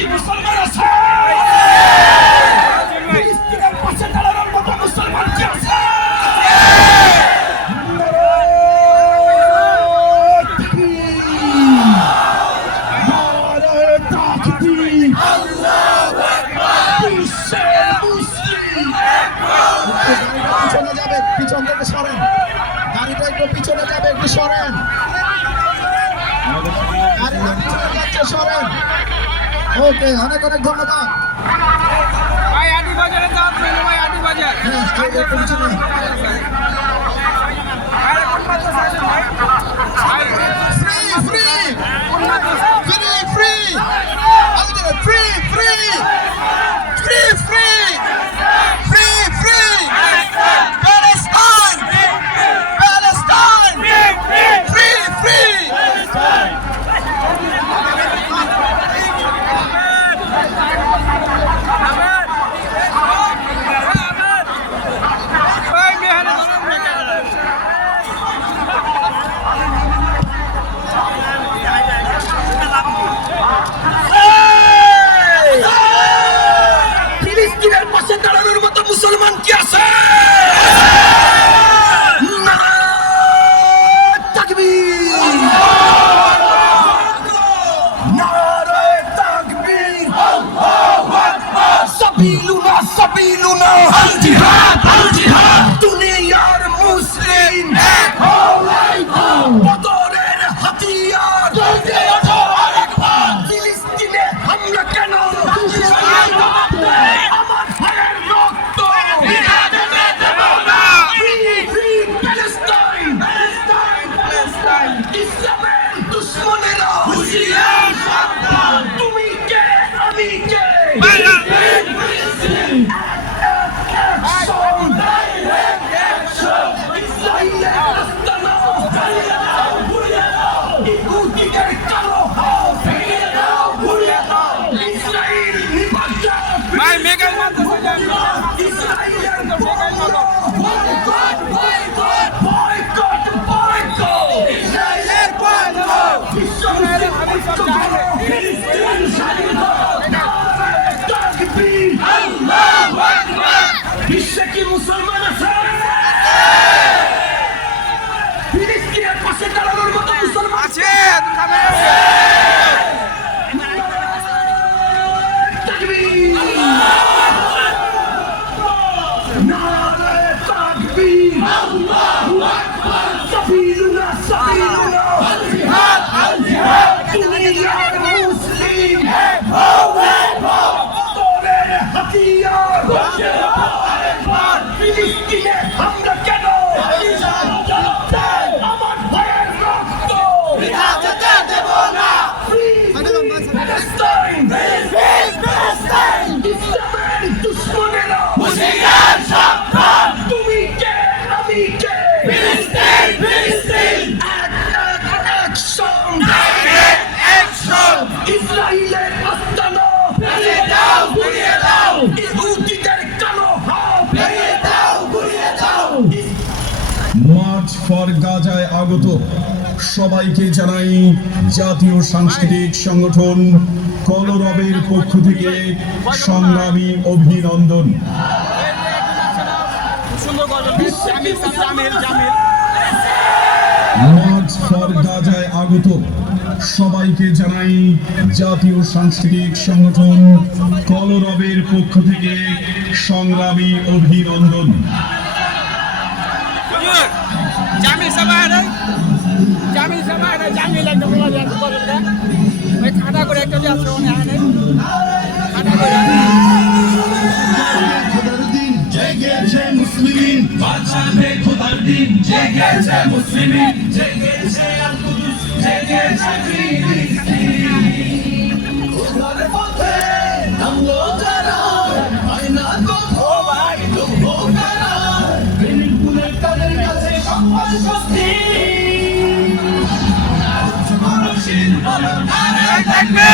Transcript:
কি মুসলমান আছে। পিছনে যাবে পিছন থেকে সরেন গাড়িটা একটু পিছনে যাবে একটু সরেন গাড়িটা পিছনে যাচ্ছে সরেন ওকে অনেক অনেক ধন্যবাদ ভাই আটি বাজারে দাম পেল ভাই আটি বাজার হ্যাঁ ফ্রি ফ্রি ফ্রি ফ্রি সাবিলুনা সাবিলুনা আল জিহাদ আল জিহাদ দুনিয়ার মুসলিম এক হওয়াই বদরের হাতিয়ার। জলদি ওঠো আরেকবার ফিলিস্তিনে হামলা কেন? আমার ভাইয়ের রক্ত। ইসলামের দুশমনেরা। হুঁশিয়ার সাবধান। তুমি কে? আমি কে? বিশ্বে কি মুসলমান আছে খাবে তাকবীর নারায়ে তাকবীর আল্লাহু আকবার সাবিলুনা সাবিলুনা আল জিহাদ আল জিহাদ দুনিয়ার মুসলিম এক হও এক হও বদরের হাতিয়ার বসে আরেকবার ফিলিস্তিনে হামলা কেন? আমার ভাইয়ের রক্ত। দেব না তুমি কে? আমি কে? ফিলিস্তিন ফিলিস্তিন অ্যাকশন ডাইরেক্ট অ্যাকশন ইসরায়েলের আস্তানা গাজায় আগত সবাইকে জানাই জাতীয় সাংস্কৃতিক সংগঠন কলরবের পক্ষ থেকে সংগ্রামী অভিনন্দন। ফর গাজায় আগত সবাইকে জানাই জাতীয় সাংস্কৃতিক সংগঠন কলরবের পক্ষ থেকে সংগ্রামী অভিনন্দন। জামিল সবাই রে জামিল একটা বলা যায় ওই খাটা করে একটা জেগেছে মুসলিম বাঁচাবে খোদার দিন, জেগেছে মুসলিম মানসিক বলো নারায় থাকবে